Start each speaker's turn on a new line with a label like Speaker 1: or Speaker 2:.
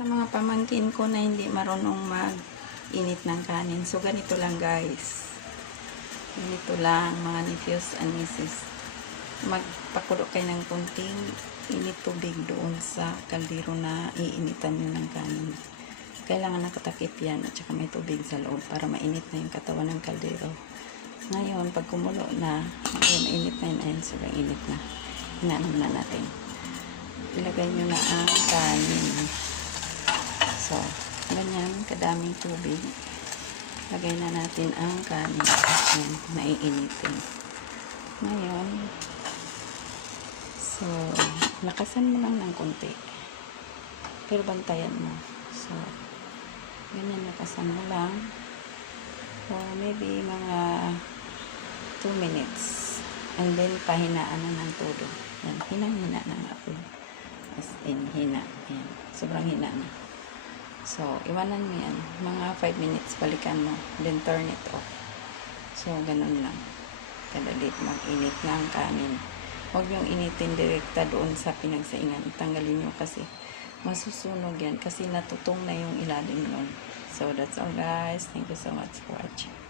Speaker 1: Sa mga pamangkin ko na hindi marunong mag-init ng kanin. So, ganito lang guys. Ganito lang mga nephews and nieces. Magpakulo kayo ng kunting init tubig doon sa kaldero na iinitan nyo ng kanin. Kailangan nakatakip yan at saka may tubig sa loob para mainit na yung katawan ng kaldero. Ngayon, pag kumulo na, ayun, mainit na yun, ayun, sobrang init na. Hinanam na natin. Ilagay nyo na ang kanin. So, ganyan, kadaming tubig. Lagay na natin ang kanin. Ayan, naiinitin. Ngayon, so, lakasan mo lang ng konti. Pero bantayan mo. So, ganyan, lakasan mo lang. So, maybe mga 2 minutes. And then, pahinaan na ng todo. Yan, hinang-hina na nga po. As in, hina. Yan. Sobrang hina na. So, iwanan mo yan. Mga 5 minutes, balikan mo. Then, turn it off. So, ganun lang. Kadalit mag-init ng kanin. Huwag yung initin direkta doon sa pinagsaingan. Tanggalin nyo kasi masusunog yan kasi natutong na yung ilalim nun. So, that's all guys. Thank you so much for watching.